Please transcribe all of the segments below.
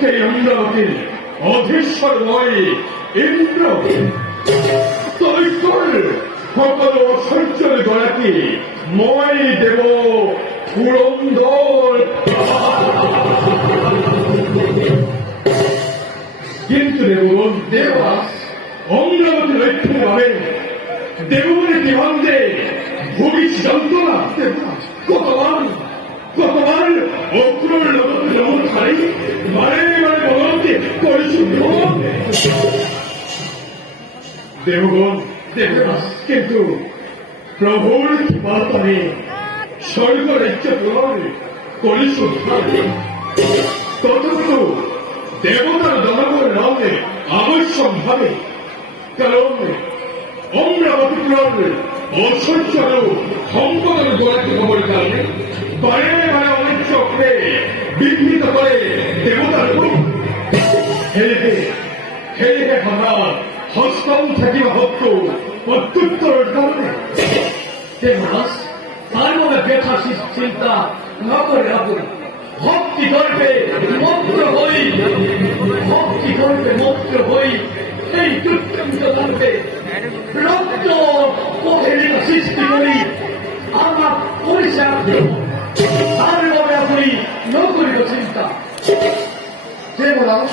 সেই অমরাবতীর অধীশ্বর নয় ইন্দ্র তৈকল সকল অসঞ্চল গড়াকে মই দেব পুরন্দর। কিন্তু দেবগণ দেবা অমরাবতী লক্ষ্য পাবেন দেবগণের দেবান্দে ভূমিষ্ঠ যন্ত্রণা কতবার অক্রুর জমন ছাড়ি বারে বারে বলতে করেছিল দেবগণ দেবদাস। কিন্তু প্রভুর বার্তানে স্বর্গ রাজ্য প্রভাব করেছিল ততক্ষণ দেবতার জনগণের নামে আবশ্যক ভাবে কারণ অমরাবতী পুরাণের অসহ্য সম্পদের গোড়াকে খবর কারণে বারে বারে অনেক চক্রে বিঘ্নিত করে দেবতার রূপ হেলে হেলে ভাঙা হস্তম থাকিবা ভক্ত প্রত্যুত্তরের কারণে দেবদাস তার মনে ব্যথা চিন্তা না করে আপনি ভক্তি গল্পে মন্ত্র হই এই দুর্গন্ত গল্পে রক্ত কোহেলিকা সৃষ্টি করি আমরা পরিচয় তার মনে আপনি নকরিব চিন্তা। দেবদাস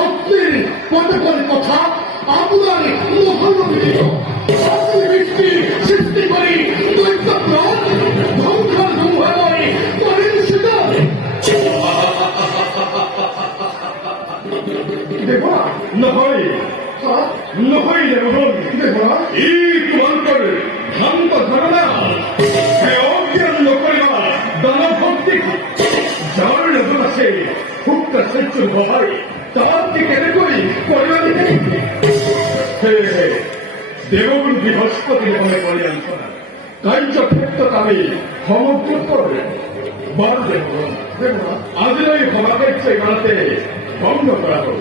অত্রির কতক্ষণ কথা আপনার বৃষ্টি সৃষ্টি করি ধ্বংসার ধূময় পরিচিত দেবা নহয় নহয় দেবগণ দেবা এই তোমালোকৰ ভ্ৰান্ত ধাৰণা অজ্ঞান নকৰিবা দানৱ ভক্তি যাৰ লগত আছে সুপ্ত সত্য ভয় তাতকে কেনেকৈ কৰিব সেয়েহে দেৱগুৰু বৃহস্পতি দেৱনে কৰি আলোচনা কাৰ্যক্ষেত্ৰত আমি সমগ্ৰ বৰ দেৱগণ আজিলৈ সমাবেশ ইমানতে বন্ধ কৰা হ'ল।